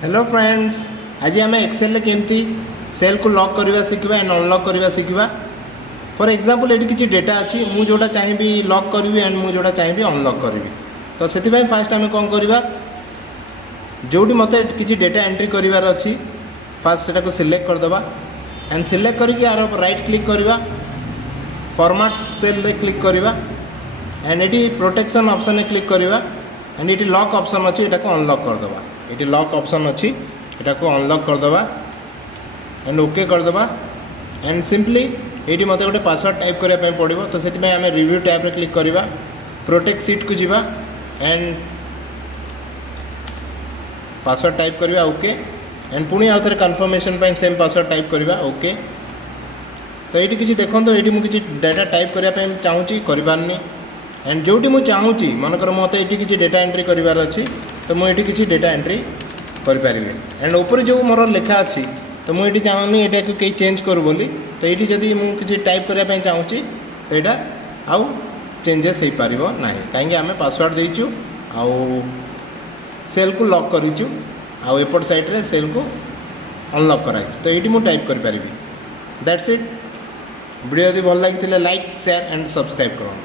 Hello friends, आज आम Excel केमती सेल को लॉक करवा शिखा एंड अनलॉक करवा शिखा। फॉर एग्जांपल ये किसी डेटा अच्छी मुझे जोटा चाहिए लॉक करी एंड मुझे जोटा चाहिए अनलॉक करी। तो से फास्ट आम कौन करवा जोटी मत किसी डेटा एंट्री करार अच्छी फास्ट से सिलेक्ट करदे एंड सिलेक्ट करके यार राइट क्लिक करवा फॉर्मेट सेल रे क्लिक करवा एंड ये प्रोटेक्शन ऑप्शन क्लिक करवा एंड ये लॉक ऑप्शन अच्छी को अनलॉक करदे। ये लॉक ऑप्शन अच्छी यहाँ को अनलॉक करदे एंड ओके करदे एंड सिंपली ये मत गोटे पासवर्ड टाइप करने पड़ो। तो से आम रिव्यू टैब रे क्लिक करवा प्रोटेक्ट सीट को जीवा एंड पासवर्ड टाइप करवा ओके एंड पुणी आउ थे कन्फर्मेशन सेम पासवर्ड टाइप करवा ओके। तो ये किसी देखो ये मुझे डाटा टाइप करने चाहूँगी करनी एंड जोटी मुझे चाहूँगी मनकर मत ये किसी डेटा एंट्री करार अच्छी तो मुझे किसी डेटा एंट्री करें एंड ऊपर जो मोर लेखा अच्छी तो मुझे चाहूनी यहाँ को कहीं चेंज करूँ बोली। तो ये जदि मुझे टाइप करने चाहूँगी तो यहाँ आउ चेंजेस हो पार ना कहीं आम पासवर्ड देचु आउ सेल को लॉक करूँ आउ एपट साइड रे सेल को अनलॉक कराई। तो ये मुझे टाइप करें दैट्स इट। वीडियो यदि भल लगी लाइक शेयर एंड सब्सक्राइब करूँ।